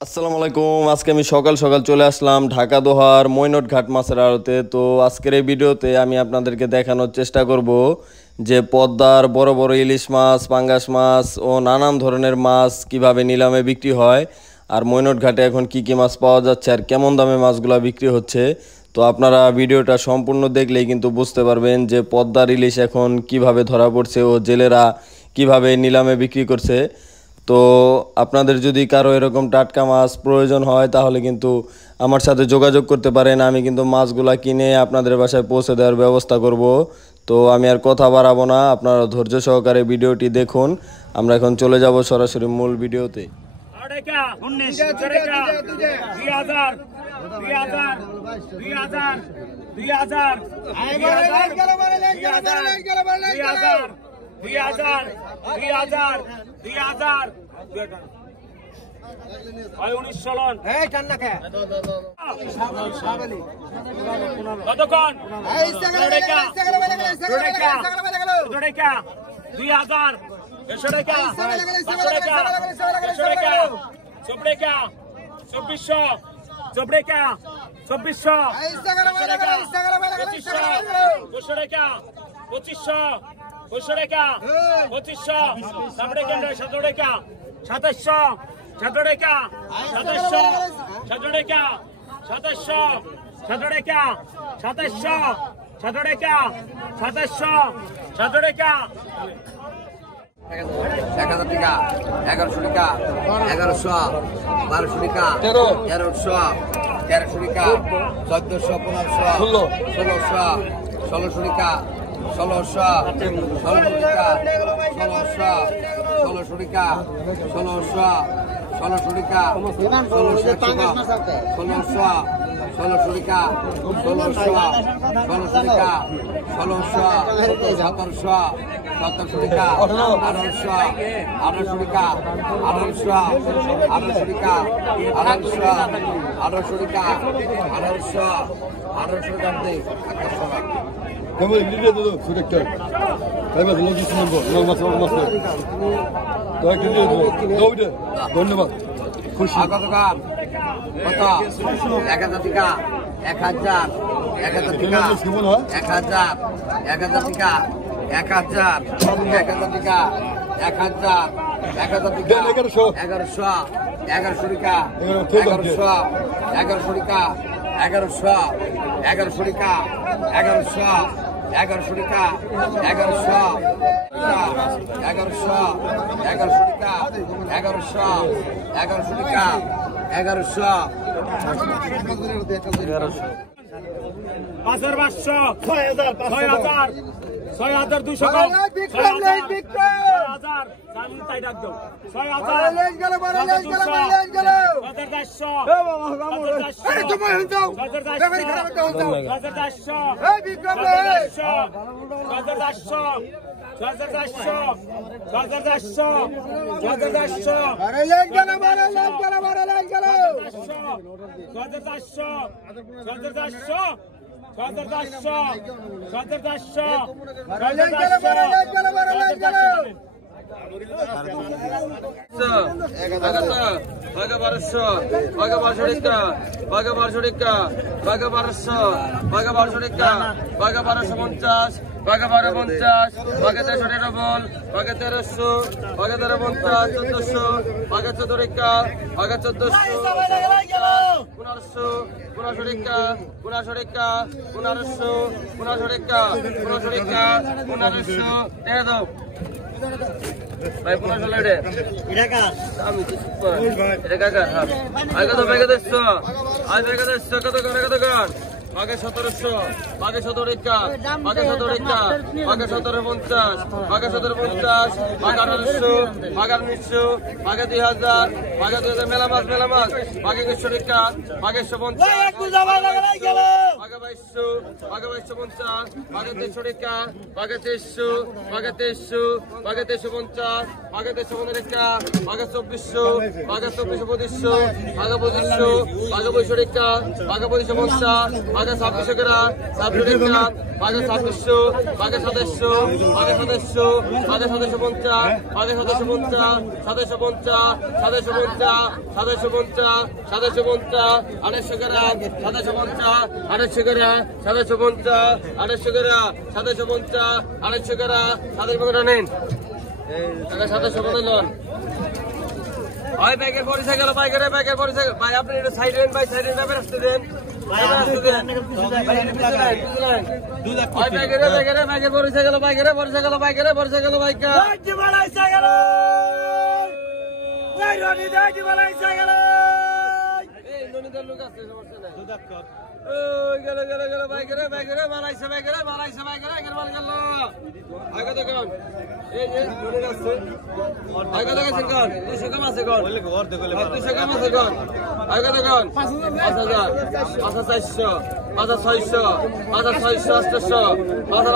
আসসালামু আলাইকুম। আজকে আমি সকাল সকাল চলে আসলাম ঢাকা দোহার মৈনট ঘাট মাছের আড়তে। তো আজকের এই ভিডিওতে আমি আপনাদেরকে দেখানোর চেষ্টা করব যে পদ্মার বড় বড় ইলিশ মাছ, পাঙ্গাস মাছ ও নানান ধরনের মাছ কিভাবে নিলামে বিক্রি হয়, আর মৈনট ঘাটে এখন কি কি মাছ পাওয়া যাচ্ছে আর কেমন দামে মাছগুলো বিক্রি হচ্ছে। তো আপনারা ভিডিওটা সম্পূর্ণ দেখলেই কিন্তু বুঝতে পারবেন যে পদ্মার ইলিশ এখন কিভাবে ধরা পড়ছে ও জেলেরা কিভাবে নিলামে বিক্রি করছে। তো আপনাদের যদি কারো এরকম টাটকা মাছ প্রয়োজন হয় তাহলে কিন্তু আমার সাথে যোগাযোগ করতে পারেন। আমি কিন্তু মাছগুলা কিনে আপনাদের বাসায় পৌঁছে দেওয়ার ব্যবস্থা করব। তো আমি আর কথা বাড়াবো না, আপনারা ধৈর্য সহকারে ভিডিওটি দেখুন। আমরা এখন চলে যাব সরাসরি মূল ভিডিওতে। টাকা 1100 টাকা 1100 1200 টাকা 1300 টাকা 1400 1500 1600 1600 টাকা 1600 টাকা 1600 টাকা 1600 টাকা 1600 টাকা 1600 টাকা 1600 টাকা 1700 টাকা 1800 টাকা 1800 টাকা 1800 টাকা 1800 টাকা Kamu video dulu, sudah kan? Kami belum di sini bu, belum masuk. Dah video dulu, dah udah, ধন্যবাদ। খুশি। কত টাকা? কত? 1000 টাকা, 1000, 1000 টাকা, 1000, 1000 টাকা, 1000, 1000 টাকা, 1000, 1000 টাকা, 1100, 1100 টাকা, 1100, 1100 টাকা, 1100, 1100 টাকা, 1100, 1100 টাকা, 1100, 1100, 1100 টাকা, 1100, 1100 টাকা, 1100, 5,500, 6,000, 6,200, 6,000, জামিন তাই ডাক দাও, 6,000, ভাই 1500 লেটে এটা আমি কিছু এটা কাকা আগে তো বেগে দিচ্ছো আজ বেগে দিচ্ছো কত গান আগে 1700 আগে 17 টাকা আগে 17 টাকা আগে 1750 আগে 1750 আগে 1800 আগে 1900 আগে 2000 আগে 2000 মেলা মাছ আগে 100 টাকা আগে 150 আগে 2200 আগে 2250 আগে 300 টাকা আগে 300 আগে 300 আগে 350 আগে 350 টাকা আগে 2400 আগে 2400 আগে 2500 আগে 2500 টাকা আগে 2550 বাঘে 2600 টাকা 2600 টাকা বাঘে 2600 বাঘে 2700 বাঘে 2700 বাঘে 2750 বাঘে 2750 2750 2750 2750 2750 2800 টাকা 2750 2800 টাকা 2750 2800 টাকা 2750 2800 টাকা 2750 নেন টাকা 2750 নেন ভাই ব্যাগের পরিচয় গেল ব্যাগের পরিচয় ভাই আপনি এটা সাইড দেন ভাই সাইড দেন আসতে দেন ভাই ব্যাগের পরিচয় গেল ব্যাগের পরিচয় গেল বাইকা এই ননিদার লোক আছে সমস্যা নাই ওই গেল বাইকেরে মারাইছে বাইকেরে আগের মাল গেল আগে দেখুন এই যে ননি আছে আগে দেখেন কোন 200 কম আছে কোন 200 কম আছে কোন আগে দেখুন 5000 5400 5600 5600 5800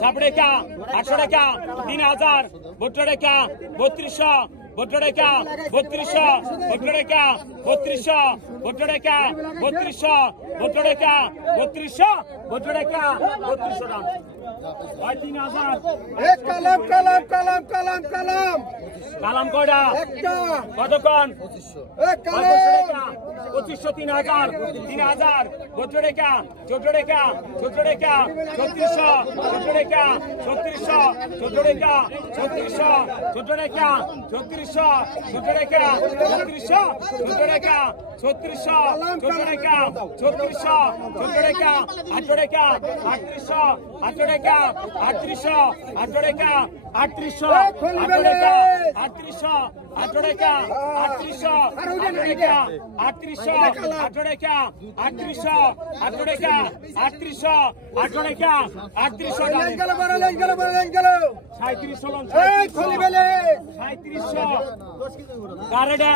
সাপড়ে কা 800 টাকা 3000 ভুট্টা টাকা 3200 ভুট্টা টাকা 3200 ভুট্টা টাকা 3200 ভুট্টা টাকা 3200 ভুট্টা টাকা 3200 ভুট্টা টাকা 3200 টাকা ভাই 3000 এক কালাম কালাম কালাম কালাম কালাম কালাম কয়টা একটা কতক্ষণ এক কালাম 2500 3000 ভুট্টা টাকা 14 টাকা 3600 ভুট্টা টাকা 3600 ভুট্টা টাকা 3600 ভুট্টা টাকা 3600 ভুট্টা টাকা 3600 ভুট্টা টাকা 3600 ভুট্টা টাকা 3600 ভুট্টা টাকা 800 টাকা 3800 800 টাকা 3800 800 টাকা 3800 800 টাকা 3800 800 টাকা 3800 800 টাকা 3800 800 টাকা 3800 800 টাকা 3800 800 টাকা 3800 লাইন গেল বড় লাইন গেল 3700 লন এই খলি বেলে 3700 গারেডা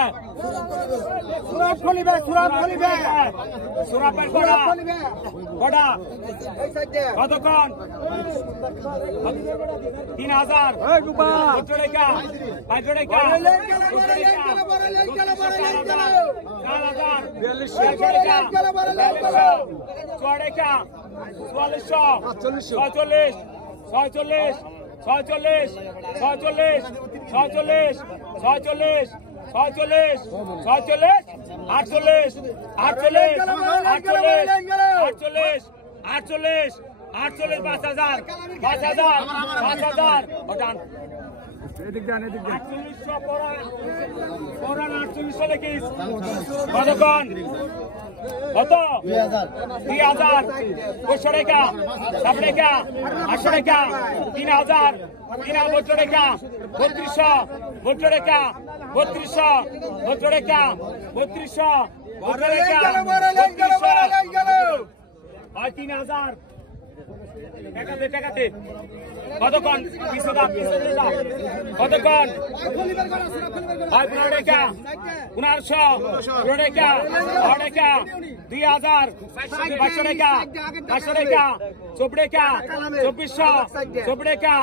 সুরাব খলিবে সুরাপের গোড়া গোড়া এই সাইডে কতক্ষণ 3000 এই রূপা 800 টাকা 500 টাকা 5000 ওটান এদিক যান 4800 পড়ান 4800 লিখিস কতক্ষণ কত 2000 500 টাকা 7 টাকা 800 টাকা 3000 3200 টাকা 3200 ভুট্টা টাকা 3200 ভুট্টা টাকা 3200 ভুট্টা টাকা 3000 টাকাতে কতক্ষণ 200 কতক্ষণ 15 টাকা 1500 টাকা 2000 500 টাকা 500 টাকা 24 টাকা 2400 24 টাকা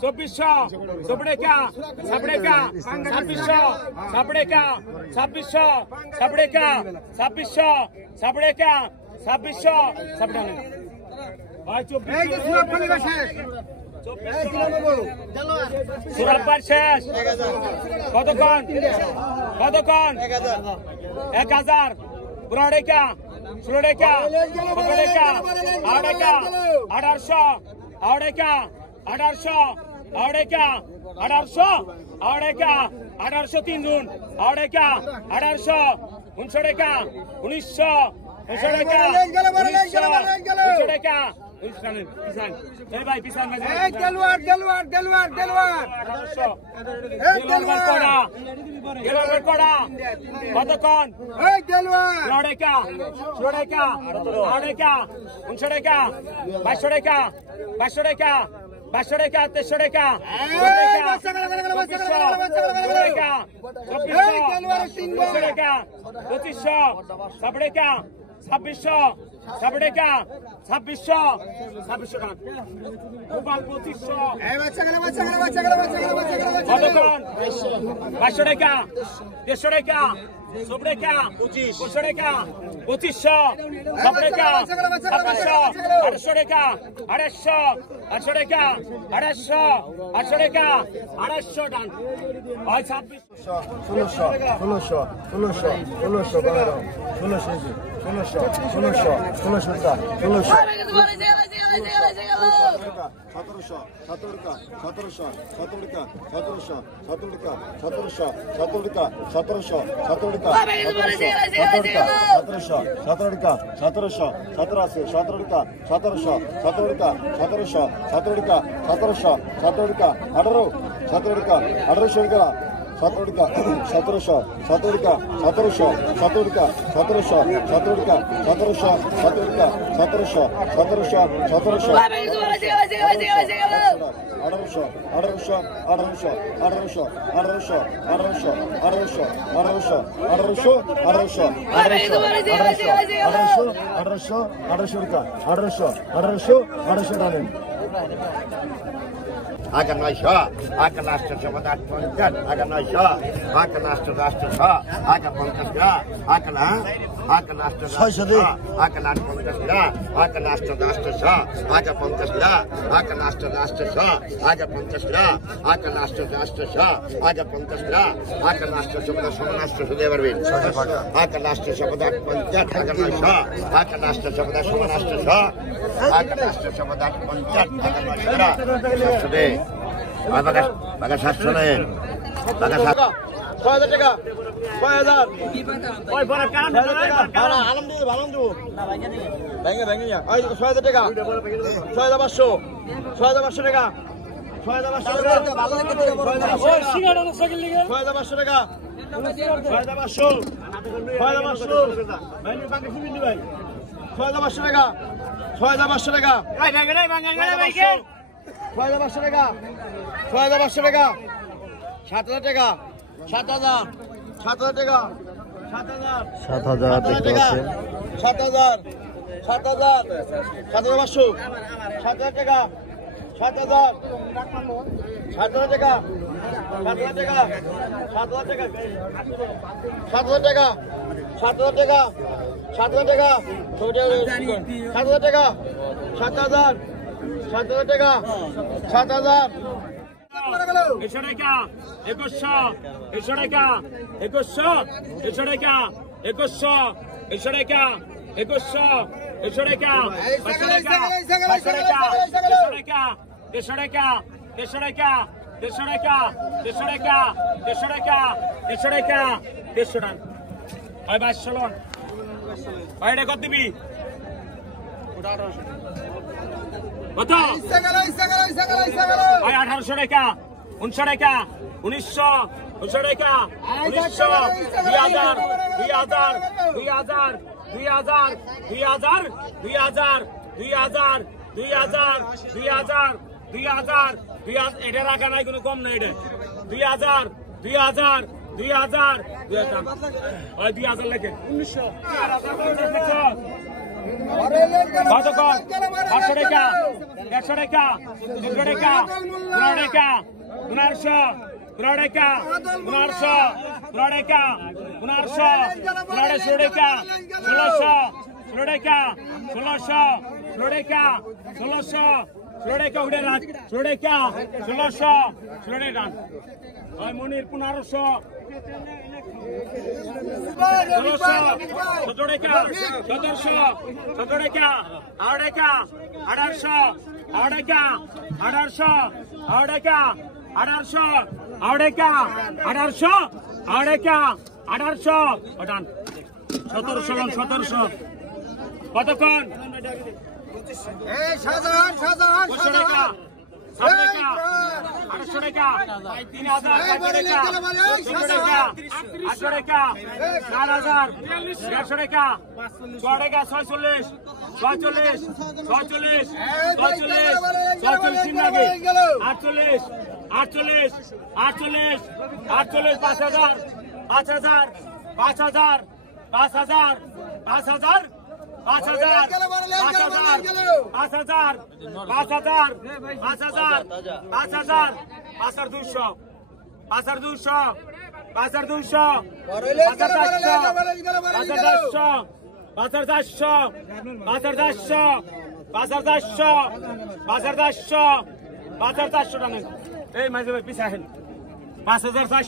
2400 24 টাকা 7 টাকা 2600 7 টাকা 2600 7 টাকা 2600 7 টাকা 2600 7 টাকা ভাই 24 সুরাব খলিবে শেষ সুরাপার শেষ কতক্ষণ 1000 15 টাকা 16 টাকা 17 টাকা 18 টাকা 1800 1800 টাকা 1800 টাকা 1800 তিন গুণ 18 টাকা 1800 19 টাকা 1900 টাকা 1900 টাকা ভাই পিছান কতক্ষণ 16 টাকা 16 টাকা 18 টাকা 19 টাকা 2200 টাকা 2200 টাকা 2200 টাকা 2300 টাকা 2500 টাকা 2600 টাকা 2600 টাকা গোপাল 2500 কতক্ষণ 2200 টাকা 150 টাকা 100 টাকা 2500 টাকা 2500 100 টাকা 2700 800 টাকা 800 টাকা 800 টাকা 800 টান হয় 800 Akan Naisha, akan Astra Sabadat Pangkat, akan Naisha, akan Astra Rastra, akan Pangkasga, akan Astra Rastra, akan Pangkasga, akan Astra Rastra, akan Pangkasga, akan Astra Rastra, akan Pangkasga, akan Astra Rastra, akan Pangkasga, akan Astra Sabadat Samanastra Sudevarvin, akan Astra Sabadat Pangkat, akan Naisha, akan Astra Sabadat Samanastra, akan Astra Sabadat Pangkat, akan Naisha, Sude. Bagas 700 nen. Bagas 6000 টাকা 6000 ওই বড় কান ভালো আলহামদুলিল্লাহ ভালো তো ভেঙে ভেঙে যা ওই 6000 টাকা 6500 6500 টাকা 6500 টাকা ভালো ওই সিগারেট না সাইকেল লিগে 6500 টাকা 6500 ভাই বাকি শুনি ভাই 6500 টাকা 6500 টাকা ভাই ভাই ভাঙা গেলে ভাই কে 6500 টাকা 6500 টাকা 7000 টাকা 7000 টাকা 7000 দেখতে পাচ্ছেন 7000 7500 7000 টাকা 7000 টাকা 7000 টাকা 7000 টাকা 7000 টাকা 7000 টাকা 7000 টাকা 7000 টাকা 7000 টাকা 7000 100 টাকা 2100 টাকা 2100 টাকা 2100 টাকা 2100 টাকা 500 টাকা 500 টাকা 100 টাকা 100 টাকা 100 টাকা 100 টাকা 100 টাকা 100 টাকা 100 টাকা ভাই 2200 লোন ভাই এটা কত দিবি ওটা 1800 কত 1800 টাকা 1900 টাকা 1900 টাকা 1900 2000 এটা রাখা নাই কোনো কম নাই এটা 2000 লেখে 1900 কতক্ষণ 500 টাকা 100 টাকা 200 টাকা 15 টাকা 1500 টাকা 1500 টাকা 1500 টাকা 1600 টাকা 1600 টাকা 1600 টাকা উঠে রাখ 16 টাকা 1600 টাকা ওই মনির 1500 কতক্ষণ? 800 টাকা, 800 টাকা, 3000, 800 টাকা, 4000, 150 টাকা, 6 টাকা, 46, 46, 46, 46, 46 নাকি, 48, 48, 48, 48, 5000, 5000, 5000, 5000, 5000, 5000, 5000, 5000, 5000, 5000, 5000, 5200, 5200, 5200, 5400, 5400, 5400, 5400, 5400 টাকা। এই মাঝে ভাই পিছাহেন 5400